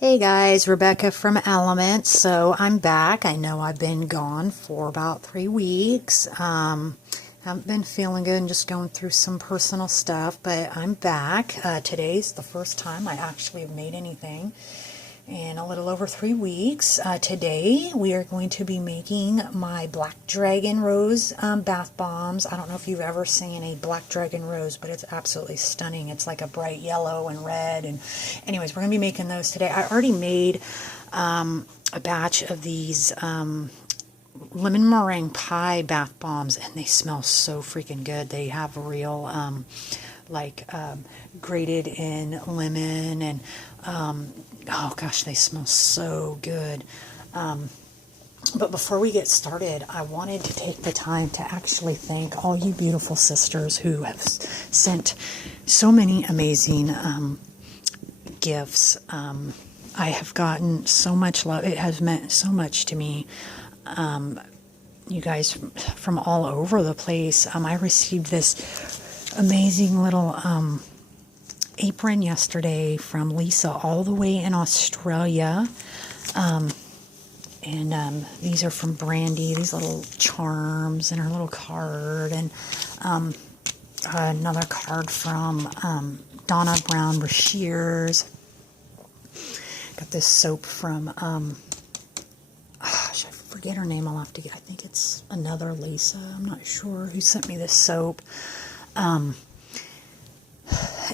Hey guys, Rebecca from Element. So I'm back. I know I've been gone for about 3 weeks. Haven't been feeling good and just going through some personal stuff, but I'm back. Today's the first time I actually have made anything in a little over 3 weeks. Today we are going to be making my Black Dragon Rose bath bombs. I don't know if you've ever seen a Black Dragon Rose, but it's absolutely stunning. It's like a bright yellow and red. And anyways, we're going to be making those today. I already made a batch of these lemon meringue pie bath bombs, and they smell so freaking good. They have a real grated in lemon, and oh gosh, they smell so good. But before we get started, I wanted to take the time to actually thank all you beautiful sisters who have sent so many amazing gifts. I have gotten so much love. It has meant so much to me. You guys from all over the place. I received this amazing little apron yesterday from Lisa all the way in Australia. And these are from Brandy, these little charms and her little card. And another card from Donna Brown Brashears. Got this soap from, gosh, I forget her name. I'll have to get, I think it's another Lisa, I'm not sure, who sent me this soap.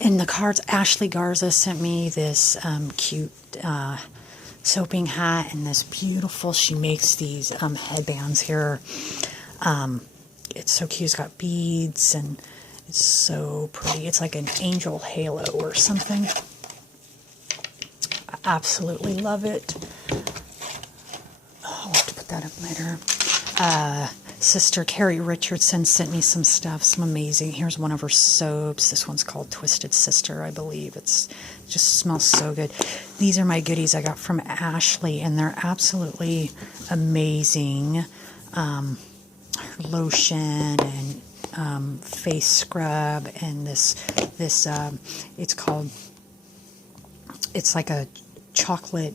In the cards, Ashley Garza sent me this cute soaping hat and this beautiful, she makes these headbands here. It's so cute. It's got beads and it's so pretty. It's like an angel halo or something. I absolutely love it. Oh, I'll have to put that up later. Sister Carrie Richardson sent me some stuff, some amazing. Here's one of her soaps. This one's called Twisted Sister, I believe. It just smells so good. These are my goodies I got from Ashley, and they're absolutely amazing. Her lotion and face scrub, and this it's like a chocolate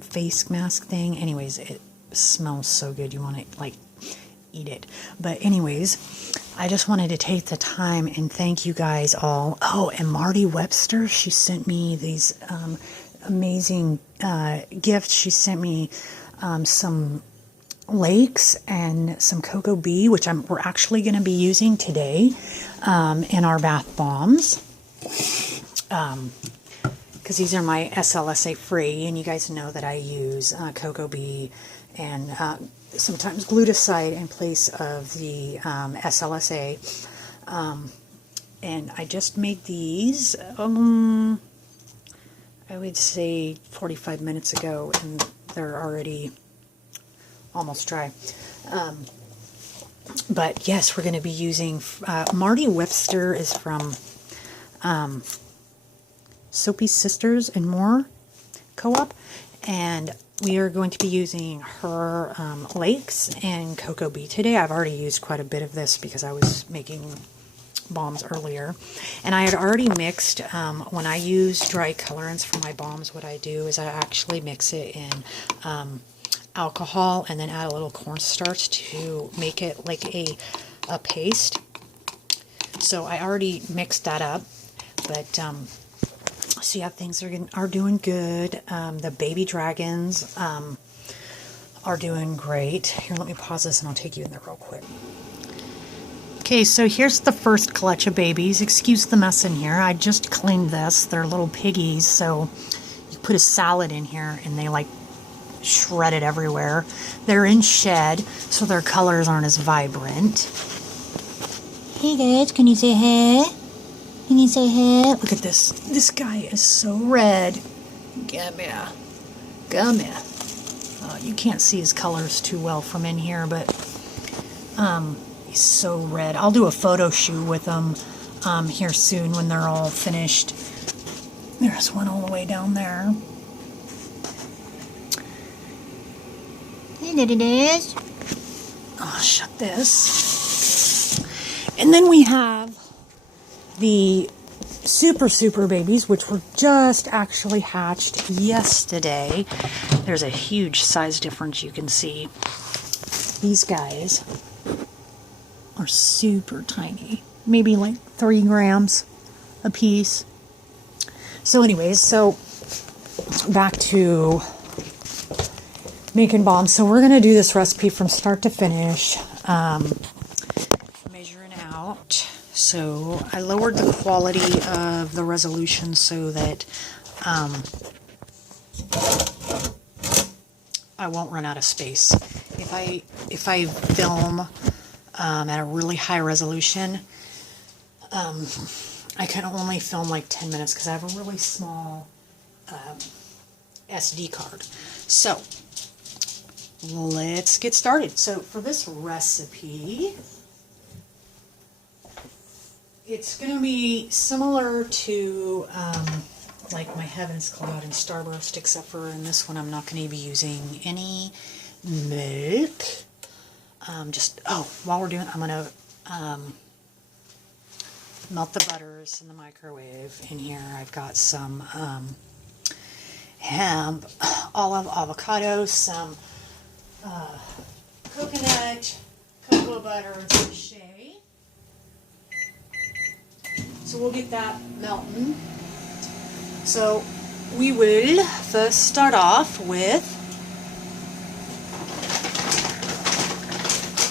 face mask thing. Anyways, it smells so good. You want to eat it. But anyways, I just wanted to take the time and thank you guys all. Oh, and Marty Webster, she sent me these amazing gifts. She sent me some lakes and some cocoa bee, which we're actually going to be using today in our bath bombs. Because these are my SLSA free, and you guys know that I use cocoa bee and sometimes glutathione in place of the SLSA. And I just made these, I would say 45 minutes ago, and they're already almost dry. But yes, we're going to be using, Marty Webster is from Soapy Sisters and More Co-op, and we are going to be using her lakes and cocoa bee today. I've already used quite a bit of this because I was making bombs earlier. And I had already mixed, when I use dry colorants for my bombs, what I do is I actually mix it in alcohol and then add a little cornstarch to make it like a paste. So I already mixed that up, but so yeah, things are doing good. The baby dragons are doing great. Here, let me pause this and I'll take you in there real quick. Okay, so here's the first clutch of babies. Excuse the mess in here. I just cleaned this. They're little piggies, so you put a salad in here and they shred it everywhere. They're in shed, so their colors aren't as vibrant. Hey guys, can you say hey? Can you say hey? Look at this. This guy is so red. Come here. Come here. You can't see his colors too well from in here, but he's so red. I'll do a photo shoot with him here soon when they're all finished. There's one all the way down there. Hey, there it is. Oh, shut this. And then we have the super babies, which were just actually hatched yesterday. There's a huge size difference you can see. These guys are super tiny, maybe like 3 grams a piece. So anyways, so back to making bombs. So we're going to do this recipe from start to finish, measuring out. So I lowered the quality of the resolution so that I won't run out of space. If I film at a really high resolution, I can only film like 10 minutes because I have a really small SD card. So let's get started. So for this recipe, it's going to be similar to like my Heaven's Cloud and Starburst, except for in this one I'm not going to be using any milk. While we're doing it, I'm going to melt the butters in the microwave. In here I've got some ham, olive, avocado, some coconut, cocoa butter, and some shea. So we'll get that melting. So we will first start off with,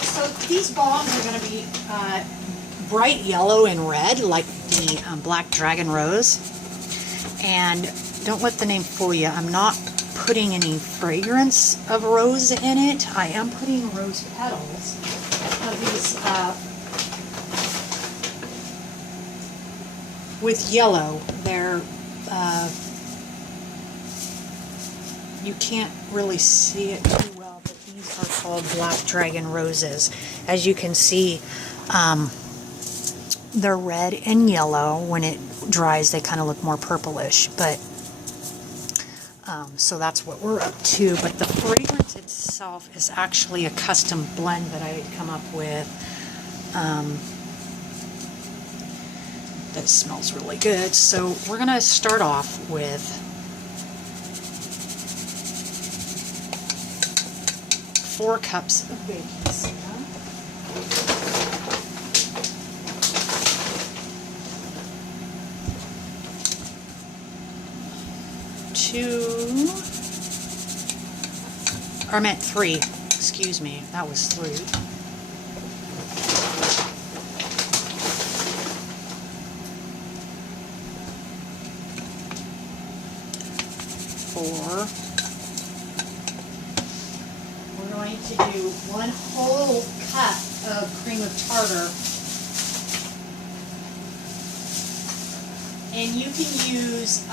so these bombs are going to be bright yellow and red, like the Black Dragon Rose. And don't let the name fool you. I'm not putting any fragrance of rose in it. I am putting rose petals of these with yellow. They're you can't really see it too well, but these are called Black Dragon Roses. As you can see, they're red and yellow. When it dries, they kind of look more purplish, but so that's what we're up to. But the fragrance itself is actually a custom blend that I had come up with that smells really good. So we're going to start off with four cups of baking soda. Three. Excuse me, that was 3. 4. We're going to do 1 whole cup of cream of tartar. And you can use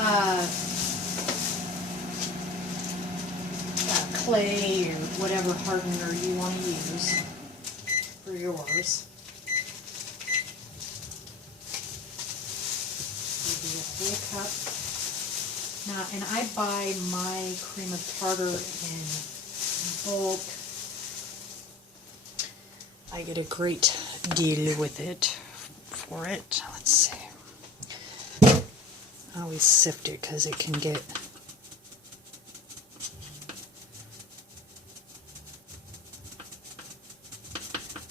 clay or whatever hardener you want to use for yours. Maybe a full cup. Now, and I buy my cream of tartar in bulk. I get a great deal with it for it. Let's see. I always sift it because it can get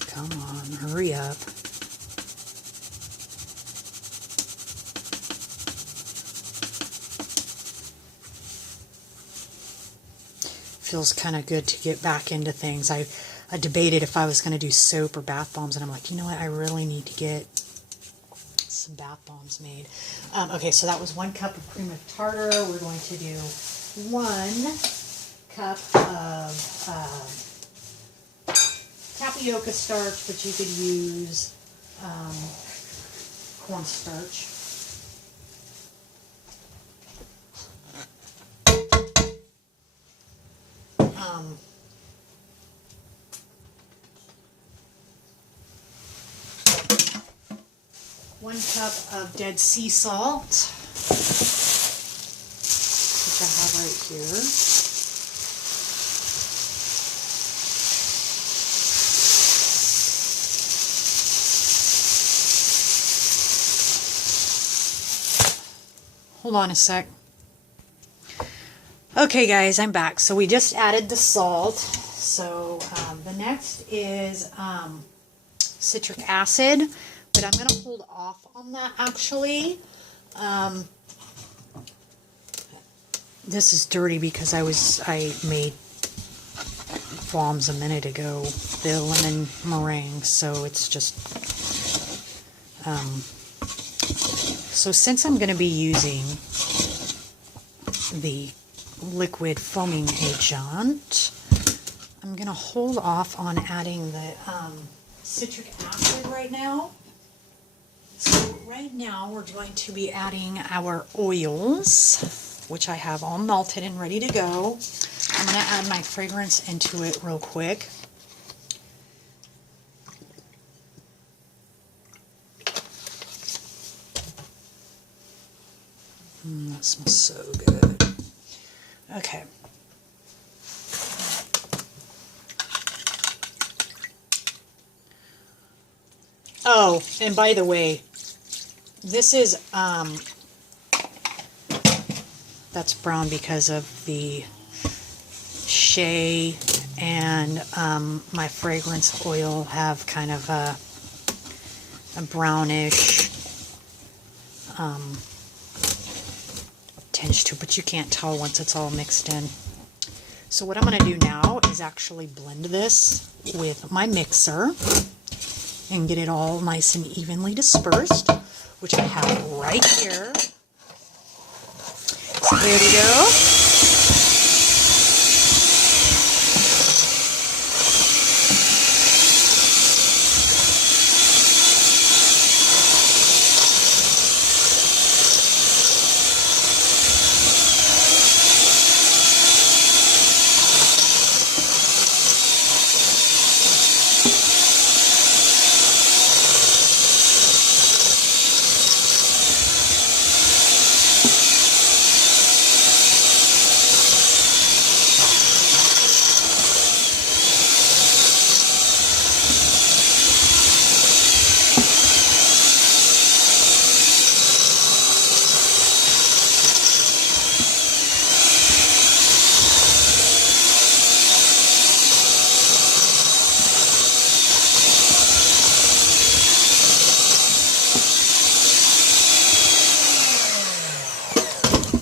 come on, hurry up. Feels kind of good to get back into things. I debated if I was going to do soap or bath bombs, and I'm like, you know what, I really need to get some bath bombs made. Okay, so that was 1 cup of cream of tartar. We're going to do 1 cup of tapioca starch, but you could use cornstarch. One cup of dead sea salt, which I have right here. Hold on a sec. Okay guys, I'm back. So we just added the salt. So the next is citric acid, but I'm going to hold off on that actually. This is dirty because I made flams a minute ago, the lemon meringue, so it's just so since I'm going to be using the liquid foaming agent, I'm going to hold off on adding the citric acid right now. So right now we're going to be adding our oils, which I have all melted and ready to go. I'm going to add my fragrance into it real quick. That smells so good. Okay. Oh, and by the way, this is, that's brown because of the shea and my fragrance oil have kind of a brownish tinge to it, but you can't tell once it's all mixed in. So what I'm going to do now is actually blend this with my mixer and get it all nice and evenly dispersed, which I have right here. So there we go.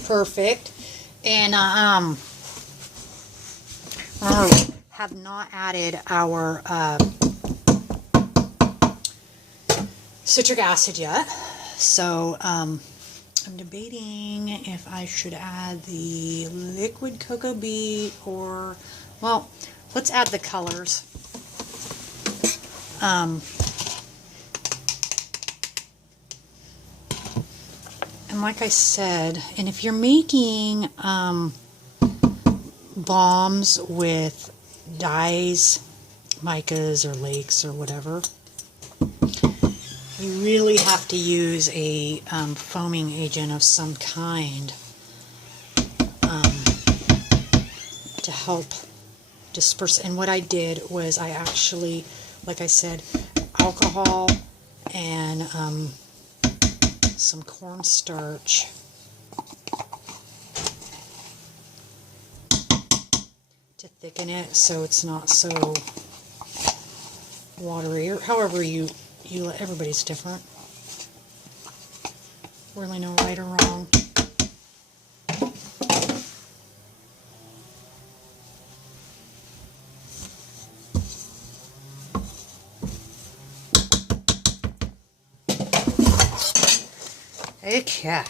Perfect. And have not added our citric acid yet, so I'm debating if I should add the liquid cocoa beet or, well, let's add the colors. And like I said, and if you're making bombs with dyes, micas or lakes or whatever, you really have to use a foaming agent of some kind to help disperse. And what I did was I actually, like I said, alcohol and some cornstarch to thicken it so it's not so watery, or however you everybody's different. Really no right or wrong. Okay.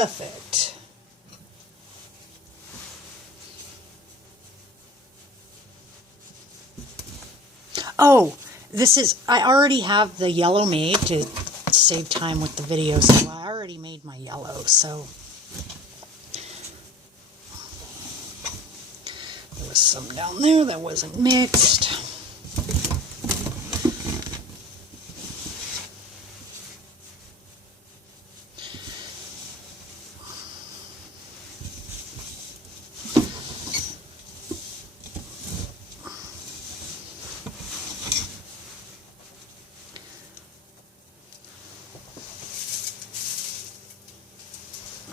perfect. Oh, I already have the yellow made to save time with the video, so I already made my yellow, so there was some down there that wasn't mixed.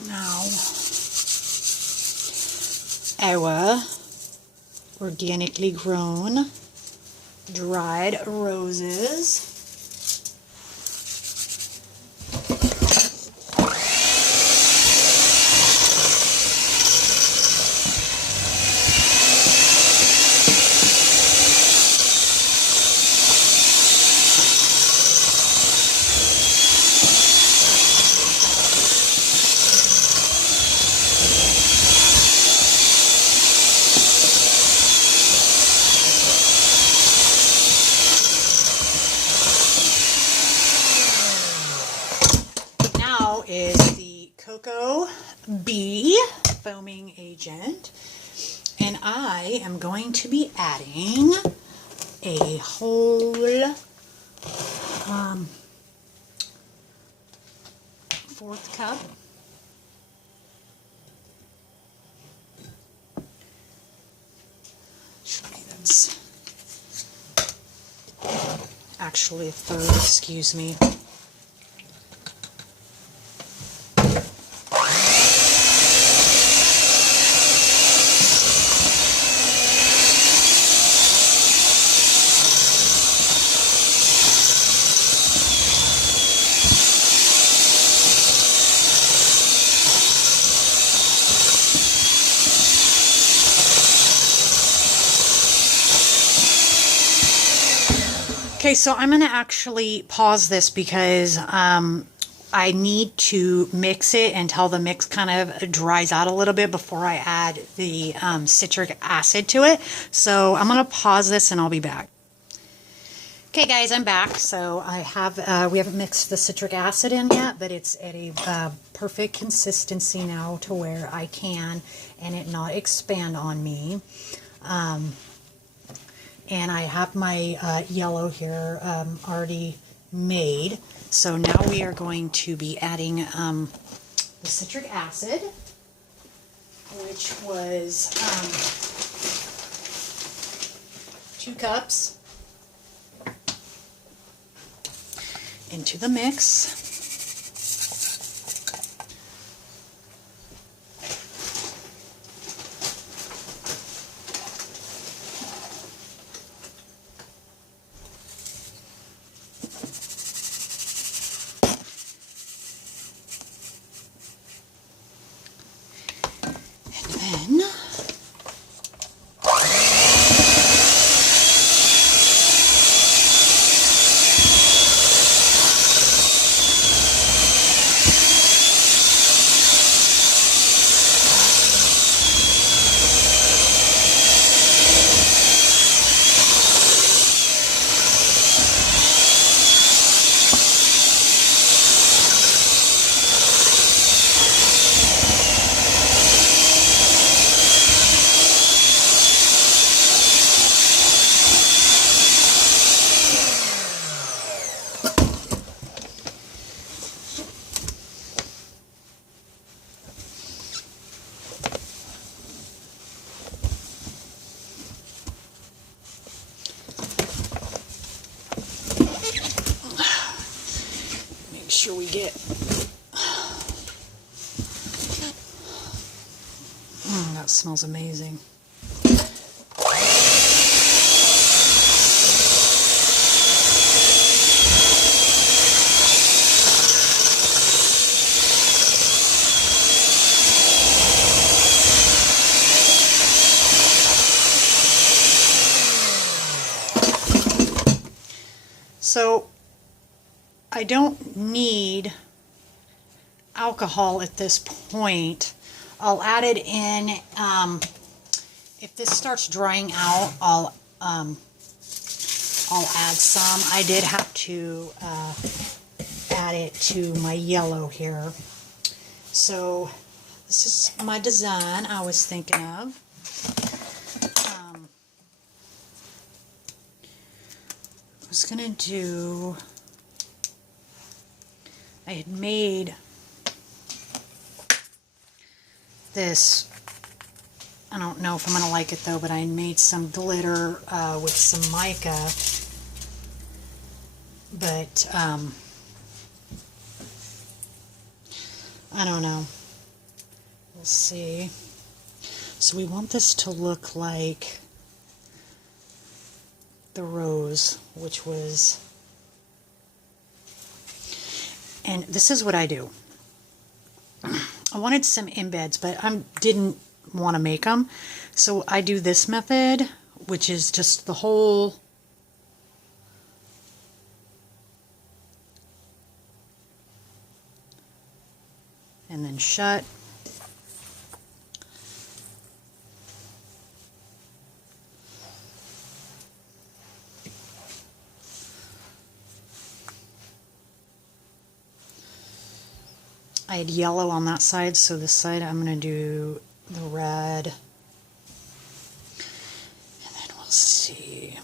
Now, our organically grown dried roses. Is the cocoa bee foaming agent, and I am going to be adding a whole 1/4 cup. That's actually 1/3, excuse me. Okay, so I'm going to actually pause this because I need to mix it until the mix kind of dries out a little bit before I add the citric acid to it. So I'm going to pause this and I'll be back. Okay guys, I'm back. So I have, we haven't mixed the citric acid in yet, but it's at a perfect consistency now to where I can and it not expand on me. And I have my yellow here already made. So now we are going to be adding the citric acid, which was 2 cups into the mix. Sure we get that smells amazing. So I don't need alcohol at this point. I'll add it in. If this starts drying out, I'll add some. I did have to add it to my yellow here. So this is my design I was thinking of. I was going to do, I had made this, I don't know if I'm going to like it though, but I made some glitter with some mica, but I don't know. We'll see. So we want this to look like the rose, which was, and this is what I do. I wanted some embeds, but I didn't want to make them, so I do this method, which is just the whole and then shut. I had yellow on that side, so this side I'm going to do the red. And then we'll see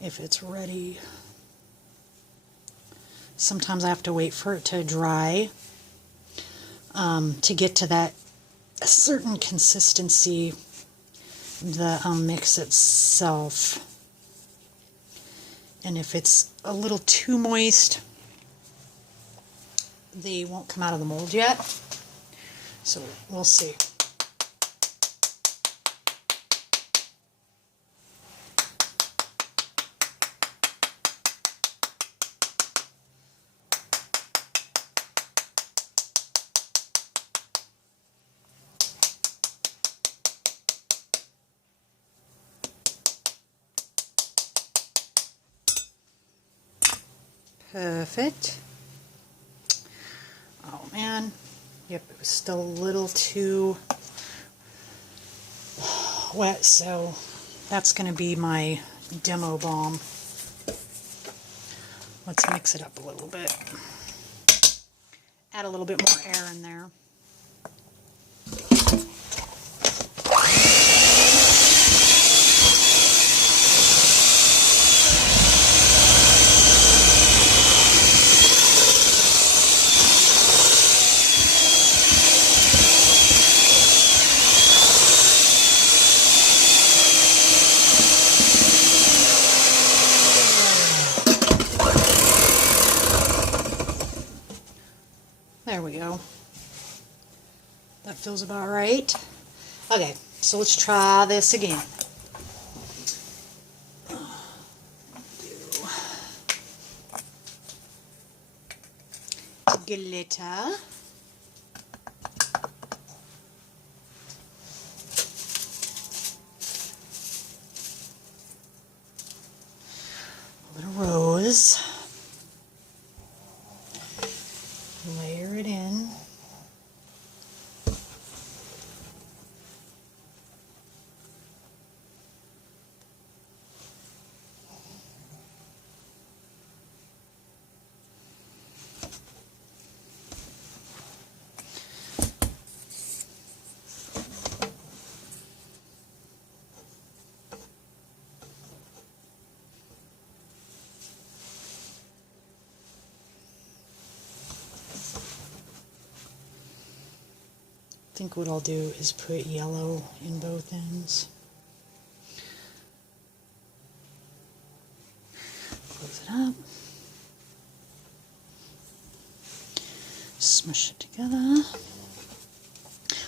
if it's ready. Sometimes I have to wait for it to dry to get to that a certain consistency, the mix itself. And if it's a little too moist, they won't come out of the mold yet, so we'll see. Perfect. Oh man, yep, it was still a little too wet, so that's going to be my demo balm. Let's mix it up a little bit. Add a little bit more air in there. There we go. That feels about right. Okay, so let's try this again. Glitter. A little rose. Layer it in. I think what I'll do is put yellow in both ends. Close it up. Smush it together.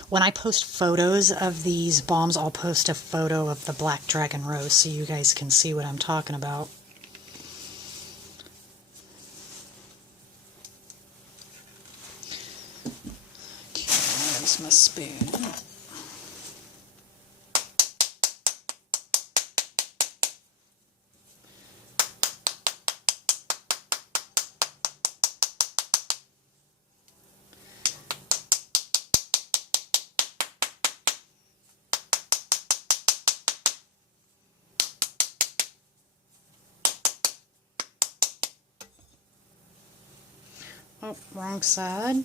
When I post photos of these balms, I'll post a photo of the Black Dragon Rose so you guys can see what I'm talking about. My spoon. Oh, wrong side.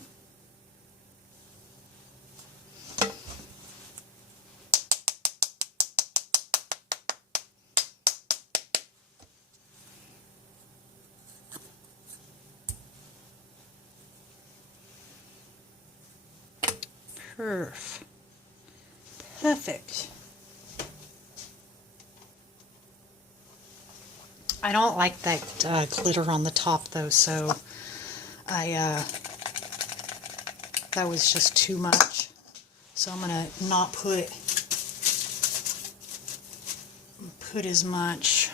Perfect. I don't like that glitter on the top though, so that was just too much. So I'm gonna not put as much.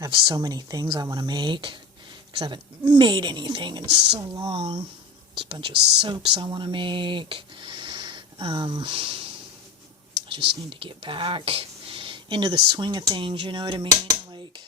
I have so many things I want to make because I haven't made anything in so long. There's a bunch of soaps I want to make. I just need to get back into the swing of things, you know what I mean? Like,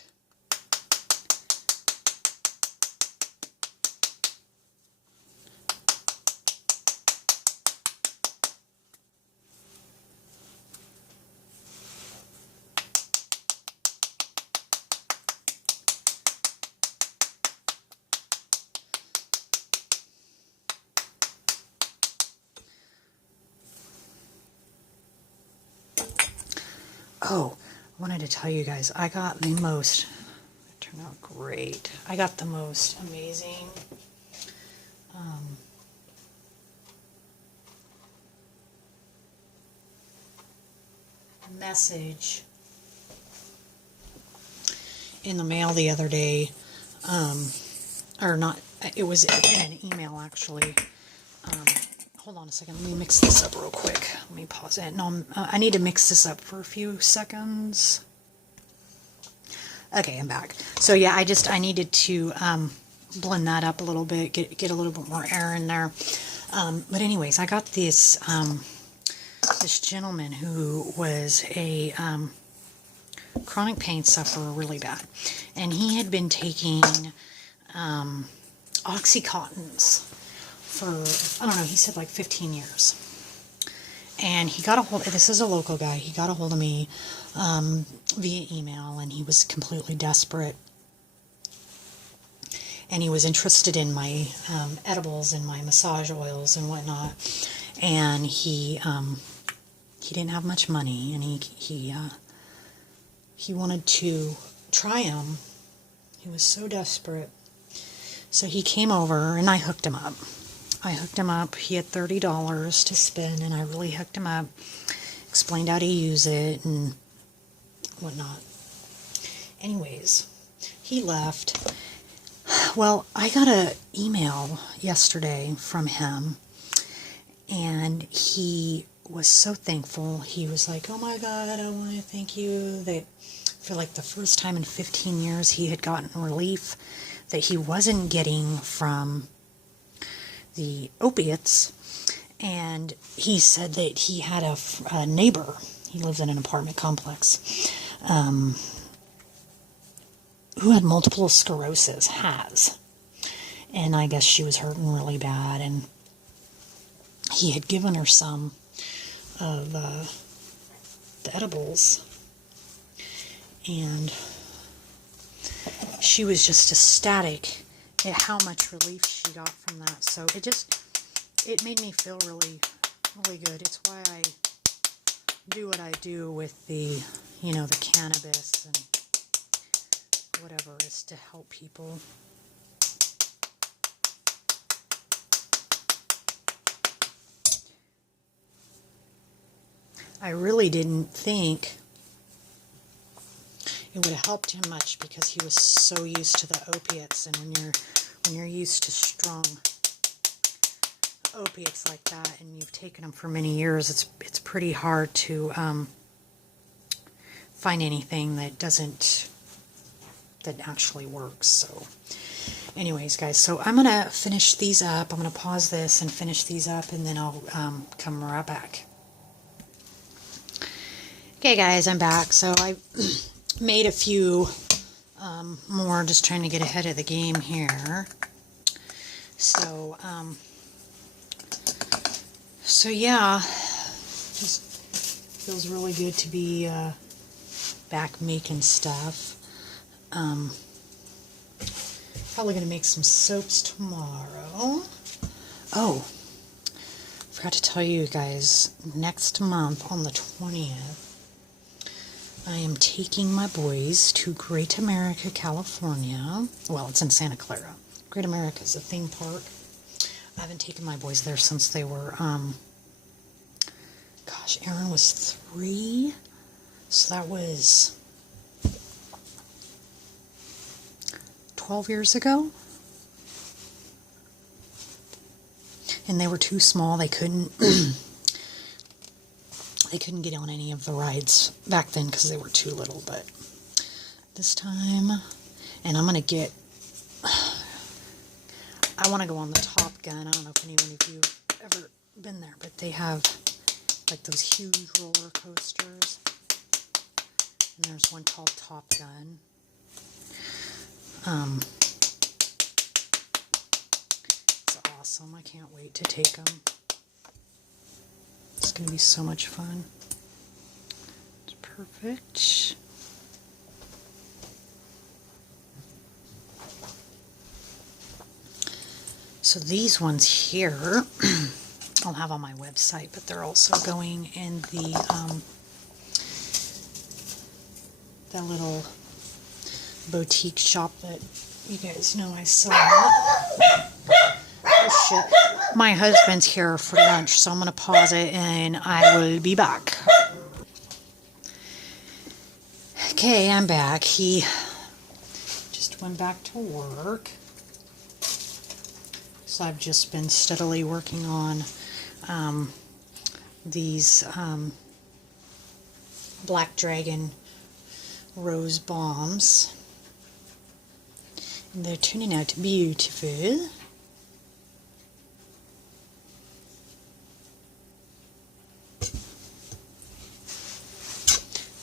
oh, I wanted to tell you guys, I got the most, it turned out great. I got the most amazing message in the mail the other day. Or not, it was in an email actually. Hold on a second, let me mix this up real quick. Let me pause it. No, I need to mix this up for a few seconds. Okay, I'm back. So yeah, I needed to blend that up a little bit, get a little bit more air in there. But anyways, I got this this gentleman who was a chronic pain sufferer really bad, and he had been taking Oxycontins for, I don't know, he said like 15 years. And he got a hold, this is a local guy, he got a hold of me via email, and he was completely desperate. And he was interested in my edibles and my massage oils and whatnot. And he didn't have much money, and he wanted to try them. He was so desperate. So he came over, and I hooked him up. He had $30 to spend, and I really hooked him up. Explained how to use it and whatnot. Anyways, he left. Well, I got an email yesterday from him, and he was so thankful. He was like, oh my God, I want to thank you that for like the first time in 15 years he had gotten relief that he wasn't getting from the opiates. And he said that he had a neighbor, he lives in an apartment complex, who had multiple sclerosis, and I guess she was hurting really bad, and he had given her some of the edibles, and she was just ecstatic at how much relief she got from that. So it made me feel really, really good. It's why I do what I do with the cannabis and whatever, is to help people. I really didn't think it would have helped him much because he was so used to the opiates, and when you're used to strong opiates like that and you've taken them for many years, it's pretty hard to find anything that actually works. So anyways, guys, so I'm gonna finish these up. I'm gonna pause this and finish these up, and then I'll come right back. Okay, guys, I'm back. So I made a few more, just trying to get ahead of the game here. So yeah, just feels really good to be back making stuff. Probably going to make some soaps tomorrow. Oh, forgot to tell you guys, next month on the 20th, I am taking my boys to Great America, California. Well, it's in Santa Clara. Great America is a theme park. I haven't taken my boys there since they were, gosh, Aaron was 3, so that was 12 years ago. And they were too small. They couldn't they couldn't get on any of the rides back then because they were too little. But this time, and I'm gonna get, I want to go on the Top Gun. I don't know if any of you have ever been there, but they have like those huge roller coasters, and there's one called Top Gun. It's awesome. I can't wait to take them. It's going to be so much fun. It's perfect. So these ones here, I'll have on my website, but they're also going in the that little boutique shop that you guys know I saw. Oh shit. My husband's here for lunch, so I'm going to pause it and I will be back. Okay, I'm back. He just went back to work. So I've just been steadily working on these Black Dragon rose bombs. And they're turning out beautiful.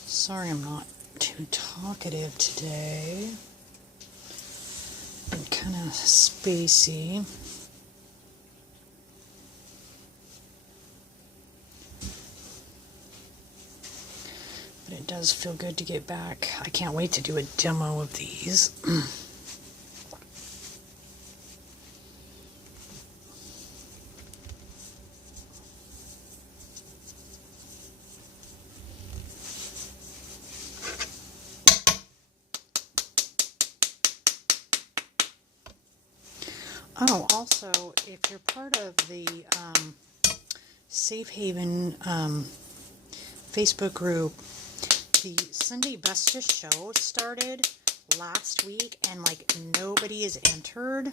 Sorry I'm not too talkative today. I'm kind of spacey. But it does feel good to get back. I can't wait to do a demo of these. Oh, also, if you're part of the Safe Haven Facebook group, the Sunday Bestest show started last week, and like nobody is entered.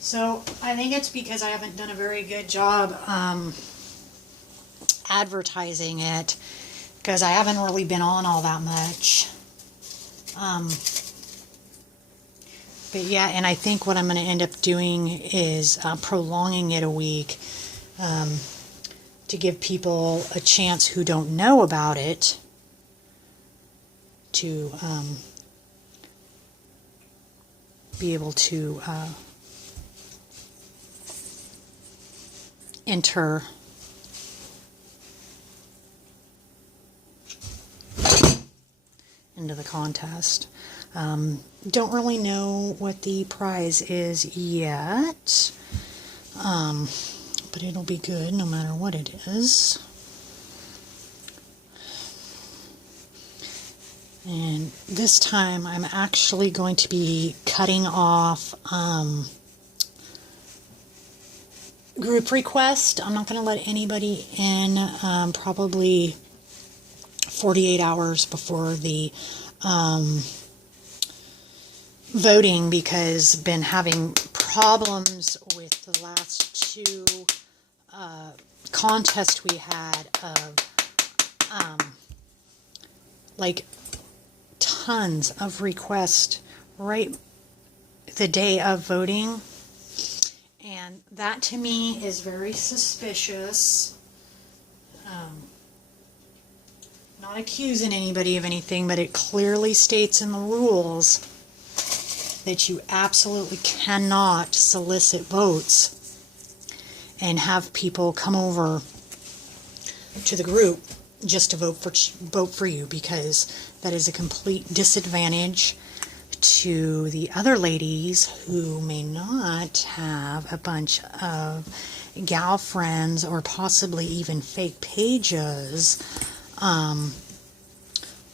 So I think it's because I haven't done a very good job advertising it, because I haven't really been on all that much. But yeah, and I think what I'm going to end up doing is prolonging it a week to give people a chance who don't know about it to be able to enter into the contest. Don't really know what the prize is yet, but it'll be good no matter what it is. And this time I'm actually going to be cutting off group request. I'm not going to let anybody in, probably 48 hours before the voting, because been having problems with the last two contests we had of like tons of requests right the day of voting, and that to me is very suspicious. Not accusing anybody of anything, but it clearly states in the rules that you absolutely cannot solicit votes and have people come over to the group just to vote for you, because that is a complete disadvantage to the other ladies who may not have a bunch of gal friends or possibly even fake pages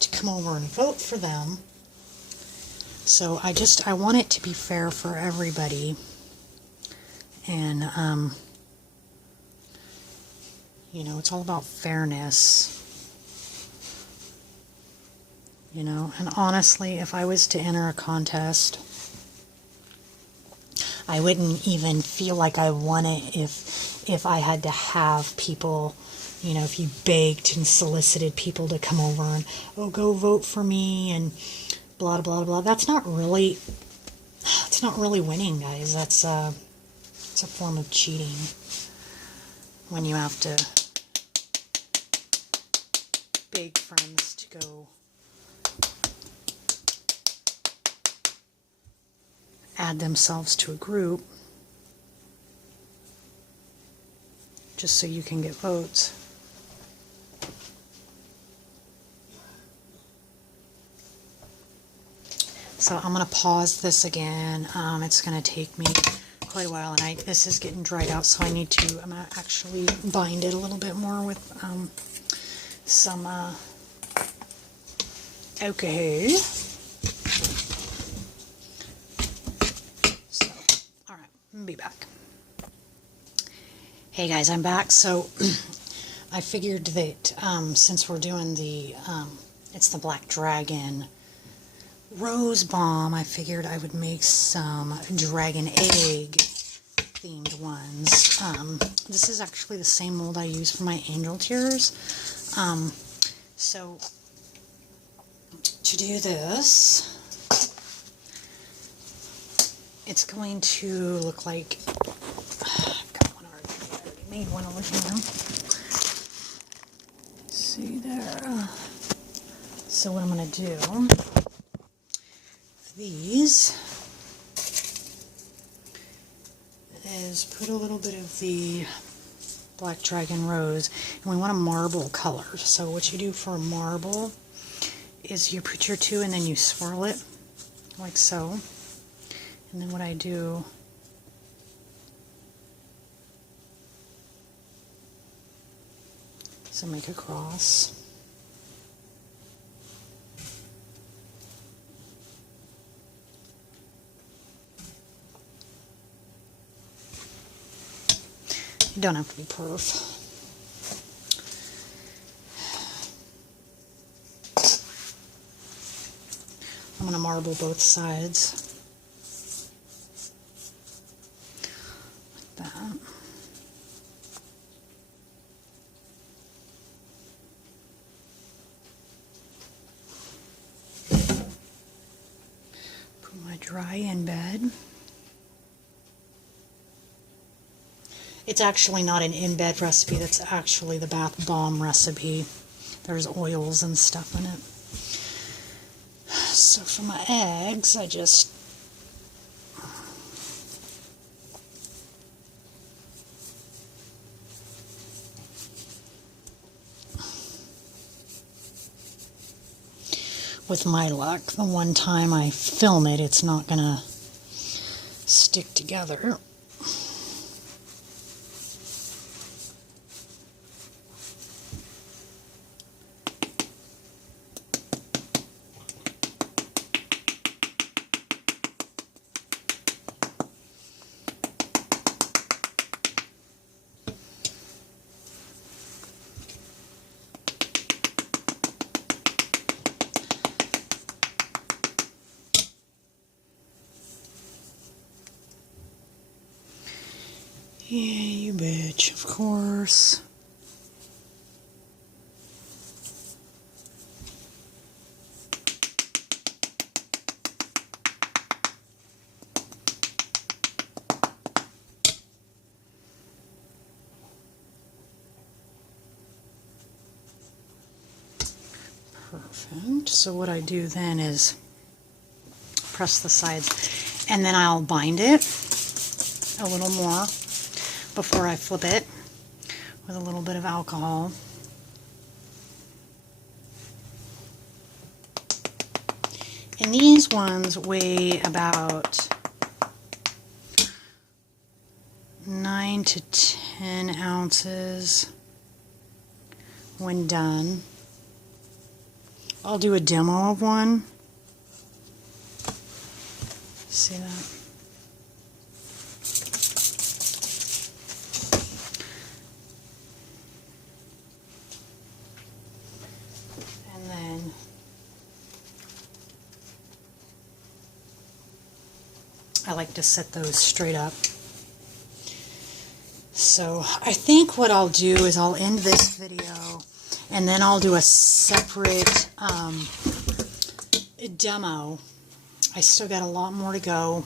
to come over and vote for them. So I want it to be fair for everybody, and you know, it's all about fairness. You know, and honestly, if I was to enter a contest, I wouldn't even feel like I won it if I had to have people, you know, if you begged and solicited people to come over and, oh, go vote for me and blah, blah, blah. It's not really winning, guys. It's a form of cheating when you have to beg friends to go add themselves to a group just so you can get votes. So I'm going to pause this again. It's going to take me quite a while, and this is getting dried out, so I'm going to actually bind it a little bit more with some alcohol. So, alright, I'm going to be back. Hey guys, I'm back. So I figured that since we're doing the, it's the Black Dragon Rose Bomb, I figured I would make some dragon egg themed ones. This is actually the same mold I use for my angel tears. So to do this, it's going to look like, I've got one already. I already made one over here. See there. So what I'm going to do, these is put a little bit of the Black Dragon Rose, and we want a marble color. So what you do for a marble is you put your two and then you swirl it like so, and then what I do is I make a cross. You don't have to be perf. I'm going to marble both sides. Like that. Put my dry in bed. It's actually not an in-bed recipe, that's actually the bath bomb recipe. There's oils and stuff in it. So for my eggs, I just with my luck, the one time I film it, it's not gonna stick together. Yeah, you bitch, of course. Perfect. So what I do then is press the sides, and then I'll bind it a little more before I flip it with a little bit of alcohol. And these ones weigh about 9 to 10 ounces when done. I'll do a demo of one. See that? And then I like to set those straight up. So I think what I'll do is I'll end this video and then I'll do a separate demo. I still got a lot more to go,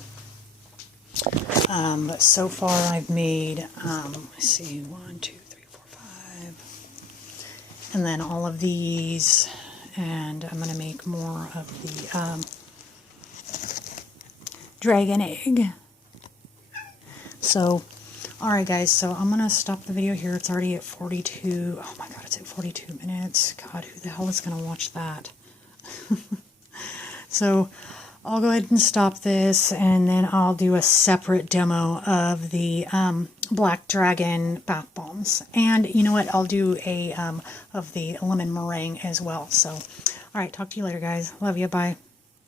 but so far I've made, let's see, 1, 2, 3, 4, 5, and then all of these, and I'm going to make more of the dragon egg. So, alright guys, so I'm going to stop the video here. It's already at 42, oh my god, it's at 42 minutes. God, who the hell is going to watch that? So, I'll go ahead and stop this, and then I'll do a separate demo of the Black Dragon bath bombs. And you know what? I'll do a of the lemon meringue as well. So, alright, talk to you later, guys. Love you. Bye.